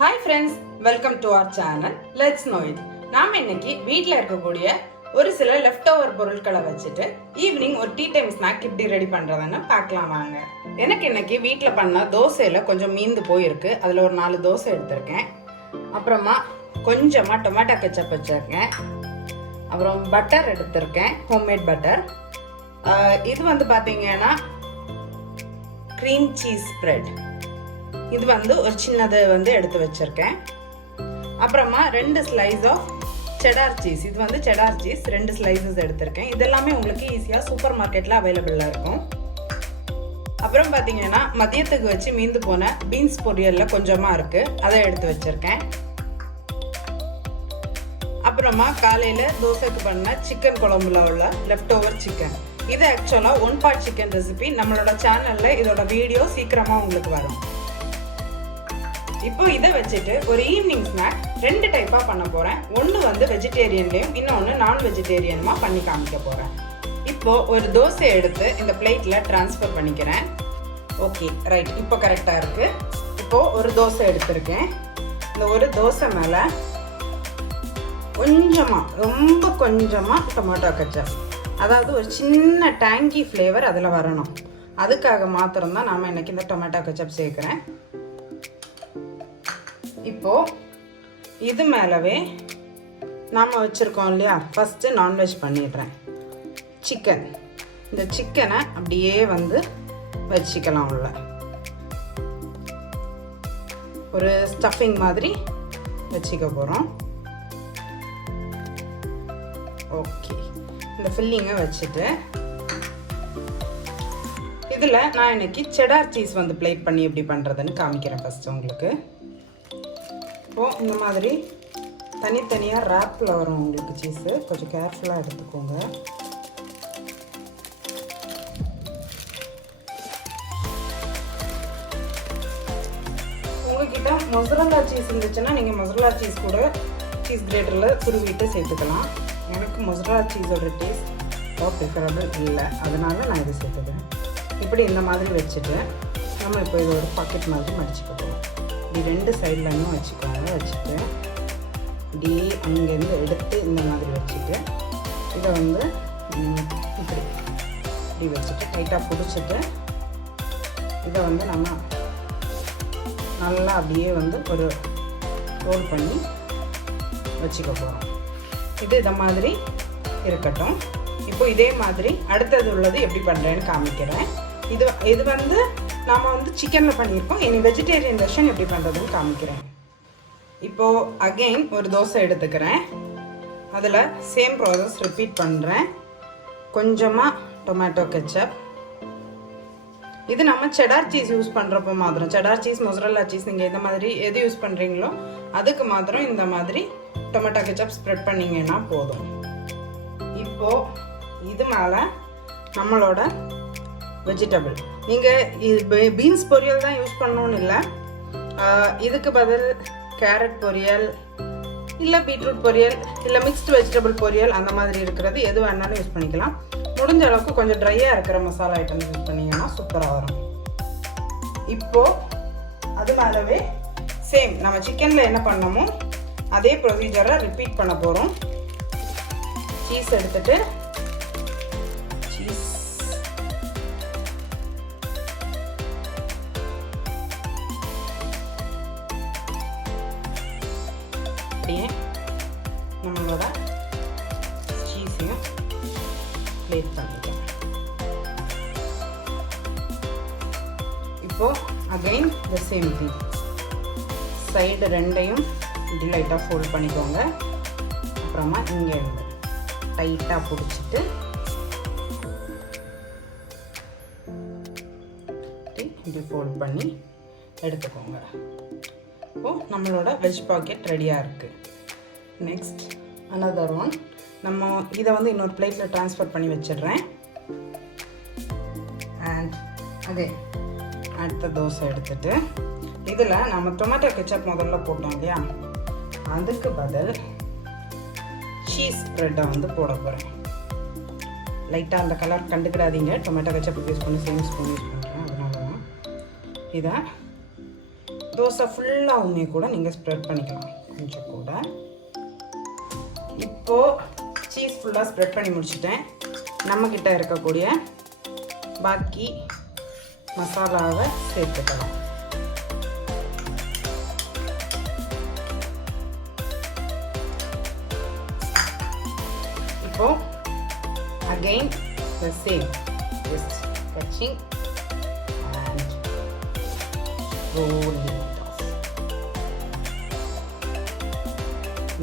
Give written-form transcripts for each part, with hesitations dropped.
Hi friends, welcome to our channel. Let's know it. நாம் இன்னைக்கு வீட்ல இருக்கக்கூடிய ஒரு சில லெஃப்ட் ஓவர் பொருட்களை வச்சுட்டு ஈவினிங் ஒரு டீ டைம் ஸ்நாக் எப்படி ரெடி பண்றதுன்னு பார்க்கலாம் வாங்க. எனக்கு இன்னைக்கு வீட்ல பண்ண தோசையில கொஞ்சம் மீந்து போயிருக்கு. அதுல ஒரு 4 தோசை எடுத்திருக்கேன். அப்புறமா கொஞ்சமா டொமேட்டோ கெச்சப் வச்சிருக்கேன். அப்புறம் பட்டர் எடுத்திருக்கேன், ஹோம்மேட் பட்டர். இது வந்து பாத்தீங்கன்னா cream cheese spread. இது வந்து ஒரு சின்னது வந்து எடுத்து வச்சிருக்கேன். அப்புறமா 2 ஸ்லைஸ் ஆஃப் செடார் சீஸ். இது வந்து செடார் சீஸ் 2 ஸ்லைசஸ் எடுத்திருக்கேன். இதெல்லாமே உங்களுக்கு ஈஸியா சூப்பர் மார்க்கெட்ல அவைலபிளா இருக்கும். அப்புறம் பாத்தீங்கன்னா மதியத்துக்கு வச்சு மீந்து போன பீன்ஸ் பொரியல்ல கொஞ்சமா இருக்கு, அதை எடுத்து வச்சிருக்கேன். அப்புறமா காலையில தோசைக்கு பண்ண சிக்கன் குழம்புல உள்ள லெஃப்ட் ஓவர் சிக்கன். இது ஆக்சுவலா 1 பார்ட் சிக்கன் ரெசிபி. நம்மளோட சேனல்ல இதோட வீடியோ சீக்கிரமா உங்களுக்கு வரும். இப்போ இதை வச்சுட்டு ஒரு ஈவினிங் ஸ்நாக் 2 டைப்பா பண்ண போறேன். ஒன்னு வந்து வெஜிடேரியன்லயும் இன்னொன்னு நான் வெஜிடேரியனுமா பண்ணி காமிக்க போறேன். இப்போ ஒரு தோசை எடுத்து இந்த பிளேட்ல டிரான்ஸ்ஃபர் பண்ணிக்கிறேன். ஓகே ரைட், இப்போ கரெக்டா இருக்கு. இப்போ ஒரு தோசை எடுத்திருக்கேன். இந்த ஒரு தோசை மேல கொஞ்சமா, ரொம்ப கொஞ்சமா டொமேட்டோ கெச்சப், அதாவது ஒரு சின்ன டேங்கி ஃப்ளேவர் அதில் வரணும். அதுக்காக மாத்திரம் தான் நாம இன்னைக்கு இந்த டொமேட்டோ கெச்சப் சேர்க்கிறேன். இப்போ இது மேலவே நாம வச்சிருக்கோம் இல்லையா, ஃபர்ஸ்ட் நான்வெஜ் பண்ணிடுறேன். சிக்கன், இந்த சிக்கனை அப்படியே வந்து வச்சுக்கலாம். உள்ள ஒரு ஸ்டஃபிங் மாதிரி வச்சுக்க போறோம். ஓகே, இந்த ஃபில்லிங்கை வச்சுட்டு இதில் நான் இன்னைக்கு செடார் சீஸ் வந்து பிளேட் பண்ணி எப்படி பண்ணுறதுன்னு காமிக்கிறேன் ஃபர்ஸ்ட் உங்களுக்கு. இப்போது இந்த மாதிரி தனித்தனியாக ரேப்பில் வரும் உங்களுக்கு சீஸு, கொஞ்சம் கேர்ஃபுல்லாக எடுத்துக்கோங்க. உங்ககிட்ட மொசரல்லா சீஸ் இருந்துச்சுன்னா நீங்கள் மொசரல்லா சீஸ் கூட சீஸ் கிரேட்டரில் துருவிட்டு சேர்த்துக்கலாம். எனக்கு மொசரல்லா சீஸோட டேஸ்ட் ப்ரிஃபரபிள் இல்லை, அதனால நான் இதை சேர்த்துக்கிறேன். இப்படி இந்த மாதிரி வச்சுட்டு நம்ம இப்போ இது ஒரு பாக்கெட் மாதிரி மடிச்சுக்க போகிறோம். இப்படி 2 சைட்லையும் வச்சுக்கோங்க. வச்சுட்டு இப்படி அங்கேருந்து எடுத்து இந்த மாதிரி வச்சுட்டு இதை வந்து இப்படி வச்சுட்டு டைட்டாக பிடிச்சிட்டு இதை வந்து நம்ம நல்லா அப்படியே வந்து ஒரு ரோல் பண்ணி வச்சுக்க போகிறோம். இது இதை மாதிரி இருக்கட்டும். இப்போ இதே மாதிரி அடுத்தது உள்ளது எப்படி பண்ணுறேன்னு காமிக்கிறேன். இது வந்து நாம் வந்து சிக்கனில் பண்ணியிருக்கோம். இனி வெஜிடேரியன் வெர்ஷன் எப்படி பண்ணுறதுன்னு காமிக்கிறேன். இப்போது அகெயின் ஒரு தோசை எடுத்துக்கிறேன். அதில் சேம் ப்ராசஸ் ரிப்பீட் பண்ணுறேன். கொஞ்சமாக டொமேட்டோ கெச்சப். இது நம்ம செடார் சீஸ் யூஸ் பண்ணுறப்போ மாத்திரம், செடார் சீஸ், மொசரல்லா சீஸ், நீங்கள் இந்த மாதிரி எது யூஸ் பண்ணுறீங்களோ அதுக்கு மாத்திரம் இந்த மாதிரி டொமேட்டோ கெச்சப் ஸ்ப்ரெட் பண்ணிங்கன்னா போதும். இப்போது இது மேலே நம்மளோட வெஜிடபிள், நீங்கள் பீன்ஸ் பொரியல் தான் யூஸ் பண்ணணும்னு இல்லை. இதுக்கு பதில் கேரட் பொரியல், இல்லை பீட்ரூட் பொரியல், இல்லை மிக்ஸ்டு வெஜிடபிள் பொரியல், அந்த மாதிரி இருக்கிறது எது வேணாலும் யூஸ் பண்ணிக்கலாம். முடிஞ்ச அளவுக்கு கொஞ்சம் ட்ரையாக இருக்கிற மசாலா ஐட்டம்ஸ் யூஸ் பண்ணிங்கன்னா சூப்பராக வரும். இப்போது அது மேலவே சேம் நம்ம சிக்கனில் என்ன பண்ணமோ அதே ப்ரொசீஜரை ரிப்பீட் பண்ண போகிறோம். சீஸ் எடுத்துட்டு அப்படியே நம்மளோட சீஸையும் பிளேட் பண்ணிக்கலாம். இப்போ again the same thing, side 2ஐயும் இப்படி லைட்டாக ஃபோல்ட் பண்ணிக்கோங்க. அப்புறமா இங்கே இருந்து டைட்டாக பிடிச்சிட்டு இப்படி ஃபோல்ட் பண்ணி எடுத்துக்கோங்க. இப்போது நம்மளோட வெஜ் பாக்கெட் ரெடியாக இருக்குது. நெக்ஸ்ட் அனதர் ஒன், நம்ம இதை வந்து இன்னொரு பிளேட்டில் ட்ரான்ஸ்ஃபர் பண்ணி வச்சிடுறேன். அண்ட் அதே அடுத்த தோசை எடுத்துட்டு இதில் நம்ம டொமேட்டோ கெச்சப் முதல்ல போட்டோம் இல்லையா, அதுக்கு பதில் சீஸ் ஸ்ப்ரெட்டை வந்து போட போகிறேன். லைட்டாக அந்த கலர் கண்டுக்கிடாதீங்க, டொமேட்டோ கெச்சப் யூஸ் பண்ணி சேம் ஸ்பூன் யூஸ் பண்ணுறேன், அதனால தான் இதை தோசை ஃபுல்லாகவுமே கூட நீங்கள் ஸ்ப்ரெட் பண்ணிக்கலாம் கொஞ்சம் கூட. இப்போது சீஸ் ஃபுல்லாக ஸ்ப்ரெட் பண்ணி முடிச்சிட்டேன். நம்மக்கிட்ட இருக்கக்கூடிய பாக்கி மசாலாவை சேர்த்துக்கலாம். இப்போ again the same, just touching and rolling it off.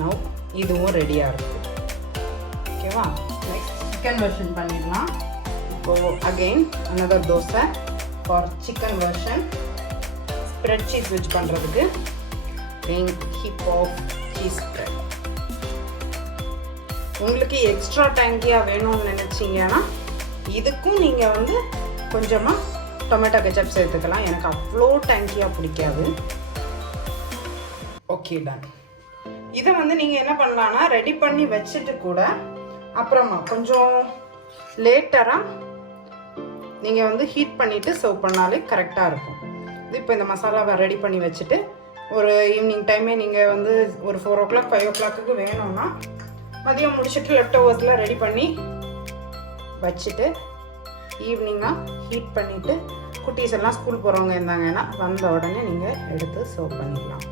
Now இதுவும் ரெடியாக இருக்குது. ஓகேவா? நெக்ஸ்ட் சிக்கன் வெர்ஷன் பண்ணிடலாம். இப்போது again another dosa for chicken version. Spread cheese வச்சு பண்ணுறதுக்கு ஹிப் ஆஃப் சீஸ் ஸ்ப்ரெட். உங்களுக்கு எக்ஸ்ட்ரா டேங்கியாக வேணும்னு நினச்சிங்கன்னா இதுக்கும் நீங்கள் வந்து கொஞ்சமாக டொமேட்டோ கெச்சப் சேர்த்துக்கலாம். எனக்கு அவ்வளோ டேங்கியாக பிடிக்காது. Okay, done. இதை வந்து நீங்கள் என்ன பண்ணலான்னா ரெடி பண்ணி வச்சுட்டு கூட அப்புறமா கொஞ்சம் லேட்டராக நீங்கள் வந்து ஹீட் பண்ணிவிட்டு சர்வ் பண்ணாலே கரெக்டாக இருக்கும். இது இப்போ இந்த மசாலாவை ரெடி பண்ணி வச்சுட்டு ஒரு ஈவினிங் டைமே நீங்கள் வந்து ஒரு 4 o'clock 5 o'clock வேணும்னா மதியம் முடிச்சுட்டு லெஃப்ட் ஓவர்ஸ்லாம் ரெடி பண்ணி வச்சுட்டு ஈவினிங்காக ஹீட் பண்ணிவிட்டு குட்டீஸ் எல்லாம் ஸ்கூல் போகிறவங்க இருந்தாங்கன்னா வந்த உடனே நீங்கள் எடுத்து சர்வ் பண்ணிக்கலாம்.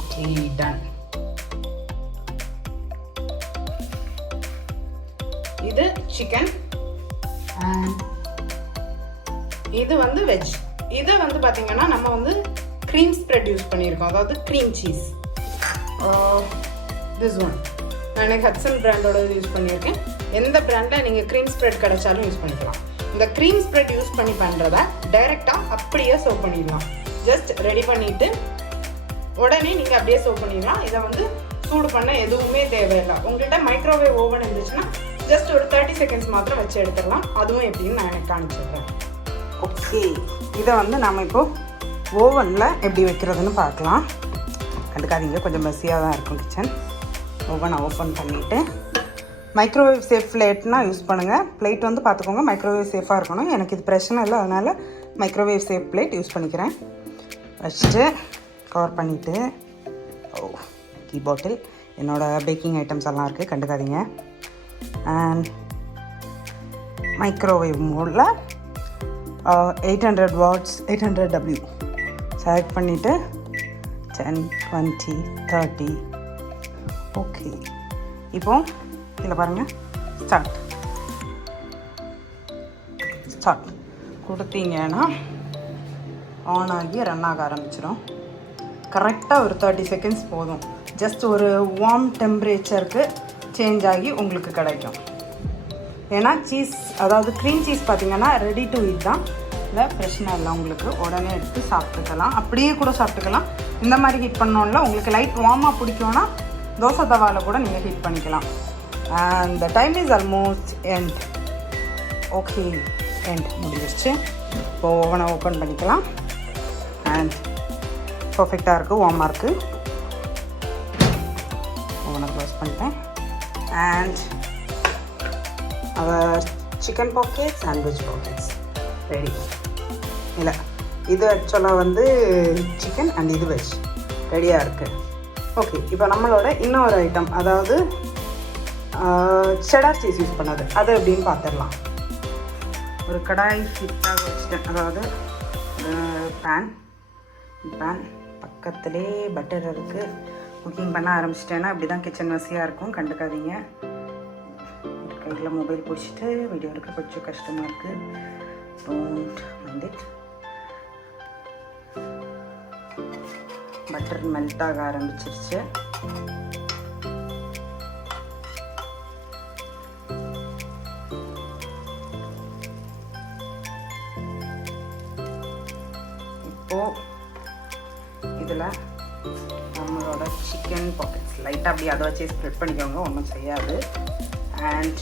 Okay, done. இது சிக்கன் அண்ட் இது வந்து வெஜ். இது வந்து பார்த்தீங்கன்னா நம்ம வந்து க்ரீம் ஸ்ப்ரெட் யூஸ் பண்ணியிருக்கோம், அதாவது க்ரீம் சீஸ். திஸ் ஒன் நான் எனக்கு ஹட்சன் பிராண்டோட யூஸ் பண்ணியிருக்கேன். எந்த பிராண்டில் நீங்கள் க்ரீம் ஸ்ப்ரெட் கிடைச்சாலும் யூஸ் பண்ணிக்கலாம். இந்த க்ரீம் ஸ்ப்ரெட் யூஸ் பண்ணி பண்ணுறத டைரெக்டாக அப்படியே சர்வ் பண்ணிடலாம். ஜஸ்ட் ரெடி பண்ணிவிட்டு உடனே நீங்கள் அப்படியே சர்வ் பண்ணிடலாம். இதை வந்து சூடு பண்ண எதுவுமே தேவையில்லை. உங்கள்கிட்ட மைக்ரோவேவ் ஓவன் இருந்துச்சுன்னா ஜஸ்ட் ஒரு 30 seconds மாத்திரம் வச்சு எடுத்துடலாம். அதுவும் எப்படின்னு நான் எனக்கு காமிச்சிடுறேன். ஓகே, இதை வந்து நம்ம இப்போது ஓவனில் எப்படி வைக்கிறதுன்னு பார்க்கலாம். கண்டுக்காதீங்க, கொஞ்சம் மெஸ்ஸியாக தான் இருக்கும் கிச்சன். ஓவனை ஓப்பன் பண்ணிவிட்டு மைக்ரோவேவ் சேஃப் பிளேட்னா யூஸ் பண்ணுங்கள். பிளேட் வந்து பார்த்துக்கோங்க, மைக்ரோவேவ் சேஃபாக இருக்கணும். எனக்கு இது பிரச்சனை இல்லை, அதனால் மைக்ரோவேவ் சேஃப் பிளேட் யூஸ் பண்ணிக்கிறேன். வச்சுட்டு கவர் பண்ணிவிட்டு டீ பாட்டில், என்னோடய பேக்கிங் ஐட்டம்ஸ் எல்லாம் இருக்குது, கண்டுக்காதீங்க. அண்ட் மைக்ரோவேவ் மோடில் 800 watts 800W செலக்ட் பண்ணிவிட்டு 10 20 30. ஓகே, இப்போ இதில் பாருங்கள், ஸ்டார்ட் கொடுத்தீங்கன்னா ஆன் ஆகி ரன் ஆக ஆரம்பிச்சிடும். கரெக்டாக ஒரு 30 seconds போதும். ஜஸ்ட் ஒரு வார்ம் டெம்பரேச்சருக்கு சேஞ்ச் ஆகி உங்களுக்கு கிடைக்கும். ஏன்னா சீஸ், அதாவது க்ரீம் சீஸ் பார்த்தீங்கன்னா ரெடி டு ஈட் தான், இல்லை பிரச்சனை இல்லை. உங்களுக்கு உடனே எடுத்து சாப்பிட்டுக்கலாம், அப்படியே கூட சாப்பிட்டுக்கலாம். இந்த மாதிரி ஹீட் பண்ணோம்ல, உங்களுக்கு லைட் வார்மாக பிடிக்கும்னா தோசை தவாவில் கூட நீங்கள் ஹீட் பண்ணிக்கலாம். And the time is almost end. Okay, end முடிஞ்சிருச்சு. இப்போ ஓவனை ஓப்பன் பண்ணிக்கலாம். அண்ட் பர்ஃபெக்டாக இருக்குது, வார்மாக இருக்குது. ஓவனை க்ளோஸ் பண்ணிட்டேன். And our chicken pockets and veg pockets ready. இல்லை, இது ஆக்சுவலாக வந்து சிக்கன் அண்ட் இது வெஜ் ரெடியாக இருக்குது. ஓகே, இப்போ நம்மளோட இன்னொரு ஐட்டம், அதாவது செடார் சீஸ் யூஸ் பண்ணது, அது எப்படின்னு பார்த்துடலாம். ஒரு கடாய் ஹீட்டாக வச்சுட்டேன், அதாவது பேன் பக்கத்துலேயே பட்டர் இருக்குது. குக்கிங் பண்ண ஆரம்பிச்சிட்டேன்னா இப்படி தான் கிச்சன் மெஸ்ஸியாக இருக்கும், கண்டுக்காதீங்க. கையில் மொபைல் பிடிச்சிட்டு வீடியோ எடுக்க கொஞ்சம் கஷ்டமாக இருக்குது. Don't mind it. Butter melt ஆக ஆரம்பிச்சிருச்சு. இப்போது இதில் நம்மளோட சிக்கன் பாக்கெட்ஸ் லைட்டாக அப்படி அதை வச்சு ஸ்ப்ரெட் பண்ணிக்கோங்க, ஒன்றும் செய்யாது. அண்ட்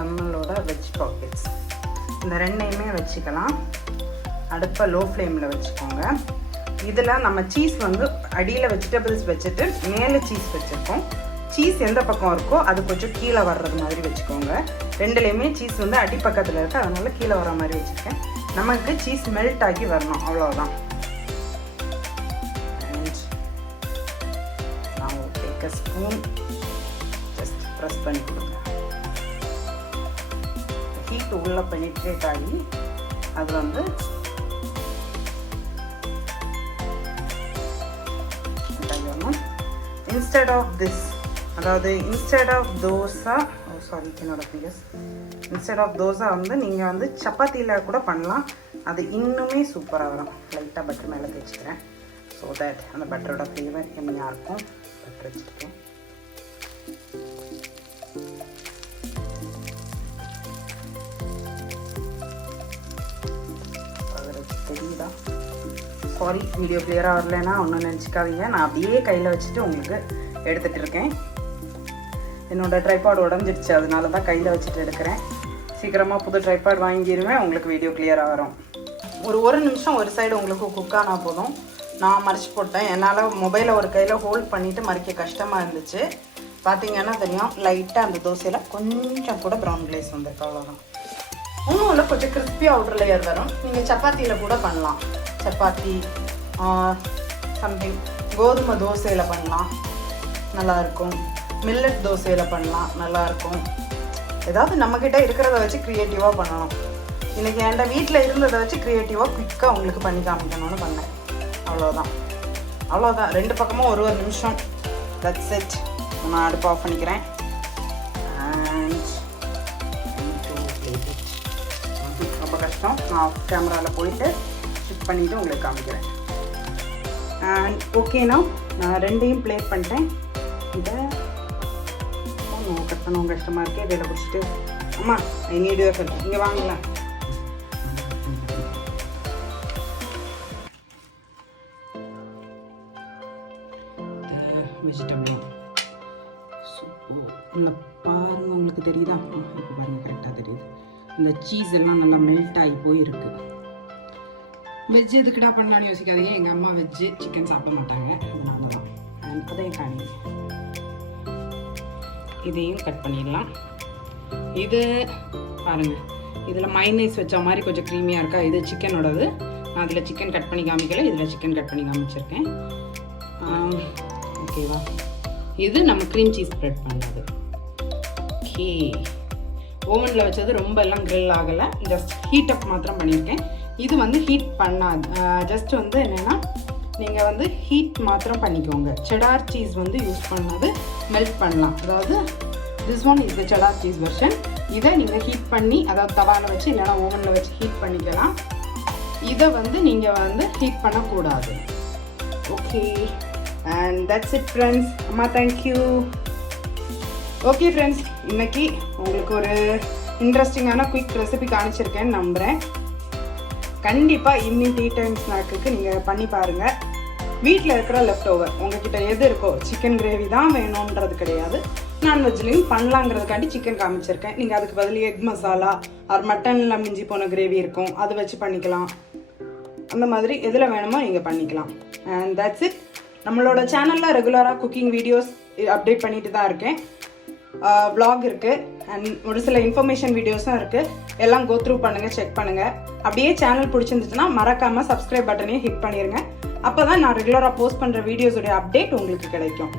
நம்மளோட வெஜ் பாக்கெட்ஸ், இந்த ரெண்டையுமே வச்சுக்கலாம். அடுப்பை லோ ஃப்ளேமில் வச்சுக்கோங்க. இதில் நம்ம சீஸ் வந்து அடியில் வெஜிடபிள்ஸ் வச்சுட்டு மேலே சீஸ் வச்சுருக்கோம். சீஸ் எந்த பக்கம் இருக்கோ அது கொஞ்சம் கீழே வர்றது மாதிரி வச்சுக்கோங்க. ரெண்டுலேயுமே சீஸ் வந்து அடிப்பக்கத்தில் இருக்குது, அதனால கீழே வர மாதிரி வச்சுருக்கேன். நமக்கு சீஸ் மெல்ட் ஆகி வரணும், அவ்வளோதான். நான் டேக் ஸ்பூன் ஜஸ்ட் ப்ரெஸ் பண்ணி கொடுங்க. ஹீட் உள்ள பெனிட்ரேட் ஆகி அது வந்து இன்ஸ்டெட் ஆஃப் திஸ், அதாவது இன்ஸ்டெட் ஆஃப் தோசா, சாரி என்னோட ஃபிங்கர்ஸ், இன்ஸ்டெட் ஆஃப் தோசா வந்து நீங்கள் வந்து சப்பாத்தியில் கூட பண்ணலாம். அது இன்னுமே சூப்பராக வரும். லைட்டாக பட்டர் மேலே தேய்ச்சிக்கிறேன், ஸோ தட் அந்த பட்டரோட ஃப்ளேவர் எம்மையாக இருக்கும். பட்டர் வச்சுருக்கேன். தெரியுதா? சாரி வீடியோ கிளியராக வரலன்னா ஒன்றும் நினச்சிக்காதீங்க. நான் அப்படியே கையில் வச்சுட்டு உங்களுக்கு எடுத்துகிட்டு இருக்கேன். என்னோடய ட்ரைபாட் உடஞ்சிடுச்சு, அதனால தான் கையில் வச்சுட்டு எடுக்கிறேன். சீக்கிரமாக புது ட்ரைபாட் வாங்கிடுவேன், உங்களுக்கு வீடியோ கிளியராக வரும். ஒரு நிமிஷம் ஒரு சைடு உங்களுக்கு குக் ஆனால் போதும். நான் மறைச்சி போட்டேன், என்னால் மொபைலை ஒரு கையில் ஹோல்ட் பண்ணிவிட்டு மறைக்க கஷ்டமாக இருந்துச்சு. பார்த்தீங்கன்னா தெரியும், லைட்டாக அந்த தோசையில் கொஞ்சம் கூட ப்ரௌன் கிளேஸ் வந்துருக்கு, அவ்வளோதான். இன்னும் இல்லை, கொஞ்சம் கிறிஸ்பி அவுட்டர் லேயர் வரும். நீங்கள் சப்பாத்தியில் கூட பண்ணலாம். சப்பாத்தி சம்திங் கோதுமை தோசையில் பண்ணலாம், நல்லாயிருக்கும். மில்லட் தோசையில் பண்ணலாம், நல்லாயிருக்கும். ஏதாவது நம்மக்கிட்ட இருக்கிறத வச்சு க்ரியேட்டிவாக பண்ணணும். இன்றைக்கி என்கிட்ட வீட்டில் இருந்ததை வச்சு க்ரியேட்டிவாக குயிக்காக உங்களுக்கு பண்ணி காமிக்கணும்னு பண்ணேன், அவ்வளோதான். ரெண்டு பக்கமும் ஒரு நிமிஷம். That's it. நான் அடுப்பு ஆஃப் பண்ணிக்கிறேன். ரொம்ப கஷ்டம். நான் ஆஃப் கேமராவில் போயிட்டு ஷிஃப்ட் பண்ணிவிட்டு உங்களுக்கு காமிக்கிறேன். அண்ட் ஓகேண்ணா, நான் ரெண்டையும் பிளேட் பண்ணிட்டேன். இதை கட் பண்ணவும் கஷ்டமாக இருக்கே, வேலை பிடிச்சிட்டு. அம்மா ஐ நீட் யுவர் ஹெல்ப், இங்கே வாங்கலாம். வெஜிடபிள் உள்ள பாருங்கள், உங்களுக்கு தெரியுதா? இப்போ பாருங்கள், கரெக்டாக தெரியுது. இந்த சீஸ் எல்லாம் நல்லா மெல்ட் ஆகி போயிருக்கு. வெஜ் எதுக்குடா பண்ணலான்னு யோசிக்காதீங்க, எங்கள் அம்மா வெஜ்ஜு சிக்கன் சாப்பிட மாட்டாங்க, அதனால தான். அண்ட் அதையும் காணி, இதையும் கட் பண்ணிடலாம். இது பாருங்கள், இதில் மைனஸ் வச்ச மாதிரி கொஞ்சம் க்ரீமியாக இருக்கா? இது சிக்கனோடது. நான் அதில் சிக்கன் கட் பண்ணி காமிக்கல, இதில் சிக்கன் கட் பண்ணி காமிச்சிருக்கேன். ஓகேவா? இது நம்ம க்ரீம் சீஸ் ஸ்ப்ரெட் பண்ணது. ஓகே, ஓவனில் வச்சது ரொம்ப எல்லாம் க்ரில் ஆகலை, ஜஸ்ட் ஹீட் அப் மாத்திரம் பண்ணியிருக்கேன். இது வந்து ஹீட் பண்ணாது, ஜஸ்ட் வந்து என்னென்னா நீங்கள் வந்து ஹீட் மாத்திரம் பண்ணிக்கோங்க. செடார் சீஸ் வந்து யூஸ் பண்ணது மெல்ட் பண்ணலாம். அதாவது this one is the cheddar cheese version. இதை நீங்கள் ஹீட் பண்ணி, அதாவது தவாவில் வச்சு இல்லைனா ஓவனில் வச்சு ஹீட் பண்ணிக்கலாம். இதை வந்து நீங்கள் வந்து ஹீட் பண்ணக்கூடாது. Okay, and that's it friends. அம்மா தேங்க்யூ. ஓகே ஃப்ரெண்ட்ஸ், இன்னைக்கு உங்களுக்கு ஒரு இன்ட்ரெஸ்டிங்கான குயிக் ரெசிபி காமிச்சிருக்கேன்னு நம்புகிறேன். கண்டிப்பாக ஈவினிங் டீ டைம் ஸ்நாக்குக்கு நீங்கள் பண்ணி பாருங்கள். வீட்டில் இருக்கிற லெஃப்ட் ஓவர் உங்ககிட்ட எது இருக்கோ, சிக்கன் கிரேவி தான் வேணுன்றது கிடையாது, நான்வெஜ்லேயும் பண்ணலாங்கிறதுக்காண்டி சிக்கன் காமிச்சிருக்கேன். நீங்கள் அதுக்கு பதில் எக் மசாலா ஆர் மட்டனில் மிஞ்சி போன கிரேவி இருக்கும், அதை வச்சு பண்ணிக்கலாம். அந்த மாதிரி எதில் வேணுமோ நீங்கள் பண்ணிக்கலாம். And that's it. நம்மளோட சேனலில் ரெகுலராக குக்கிங் வீடியோஸ் அப்டேட் பண்ணிட்டு தான் இருக்கேன். vlog இருக்குது அண்ட் ஒரு சில இன்ஃபர்மேஷன் வீடியோஸும் இருக்குது. எல்லாம் கோ த்ரூ பண்ணுங்கள், செக் பண்ணுங்கள். அப்படியே சேனல் பிடிச்சிருந்துச்சுன்னா மறக்காமல் சப்ஸ்கிரைப் பட்டனையும் ஹிட் பண்ணிடுங்க. அப்போ தான் நான் ரெகுலராக போஸ்ட் பண்ணுற வீடியோஸுடைய அப்டேட் உங்களுக்கு கிடைக்கும்.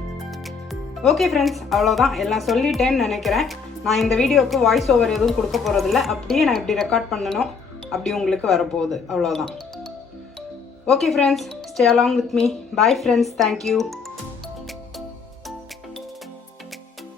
ஓகே ஃப்ரெண்ட்ஸ், அவ்வளோதான், எல்லாம் சொல்லிட்டேன்னு நினைக்கிறேன். நான் இந்த வீடியோவுக்கு வாய்ஸ் ஓவர் எதுவும் கொடுக்க போகிறதில்ல, அப்படியே நான் இப்படி ரெக்கார்ட் பண்ணணும், அப்படி உங்களுக்கு வரப்போகுது, அவ்வளோதான். Okay friends, stay along with me. Bye friends, thank you.